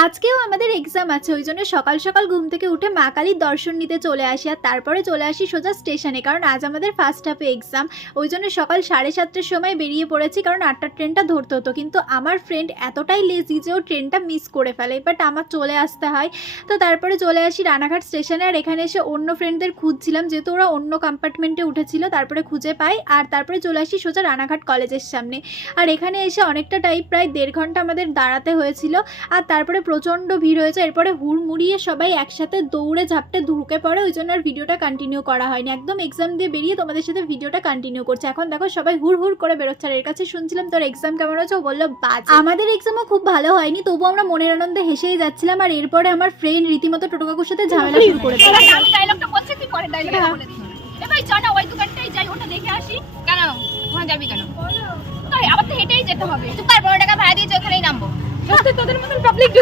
আজকেও আমাদের এক্সাম আছে, ওই জন্য সকাল সকাল ঘুম থেকে উঠে মা কালীর দর্শন নিতে চলে আসি, আর তারপরে চলে আসি সোজা স্টেশনে, কারণ আজ আমাদের ফার্স্ট হাফে এক্সাম। ওই জন্য সকাল 7:30টার সময় বেরিয়ে পড়েছি, কারণ 8টার ট্রেনটা ধরতে হতো। কিন্তু আমার ফ্রেন্ড এতটাই লেজি যে ও ট্রেনটা মিস করে ফেলে, বাট আমার চলে আসতে হয়। তো তারপরে চলে আসি রানাঘাট স্টেশনে, আর এখানে এসে অন্য ফ্রেন্ডদের খুঁজছিলাম, যেহেতু ওরা অন্য কম্পার্টমেন্টে উঠেছিল। তারপরে খুঁজে পাই, আর তারপরে চলে আসি সোজা রানাঘাট কলেজের সামনে। আর এখানে এসে অনেকটা টাইম, প্রায় 1.5 ঘন্টা আমাদের দাঁড়াতে হয়েছিল। আর তারপরে প্রচণ্ড ভিড় হয়েছে, এরপরে হুড়মুড়িয়ে সবাই একসাথে দৌড়ে ঝাপটে ঢুকে পড়ে, ওই জন্য আর ভিডিওটা কন্টিনিউ করা হয়নি। একদম এক্সাম দিয়ে বেরিয়ে তোমাদের সাথে ভিডিওটা কন্টিনিউ করছে। এখন দেখো সবাই হুড় হুড় করে বেরোচ্ছে। আর এর কাছে শুনছিলাম তোর এক্সাম কেমন হয়েছে, ও বললো বাজে। আমাদের এক্সামও খুব ভালো হয়নি, তবু আমরা মনের আনন্দে হেসেই যাচ্ছিলাম। আর এরপরে আমার ফ্রেন্ড রীতিমতো টোটো কাকুর সাথে ঝামেলা শুরু করেছে। আমি ডায়লগটা বলছি, তুই পরের ডায়লগটা বলে দিস। এ ভাই চল না ওই দোকানটাই যাই, ওটা দেখে আসি। কেন ওখানে যাবি কেন? তাই আবার তো হেঁটেই যেতে হবে। চুপ কর, 15 টাকা ভাড়া দিয়েছে, ওখানেই নামবো। সত্যি তোদের মতন পাবলিক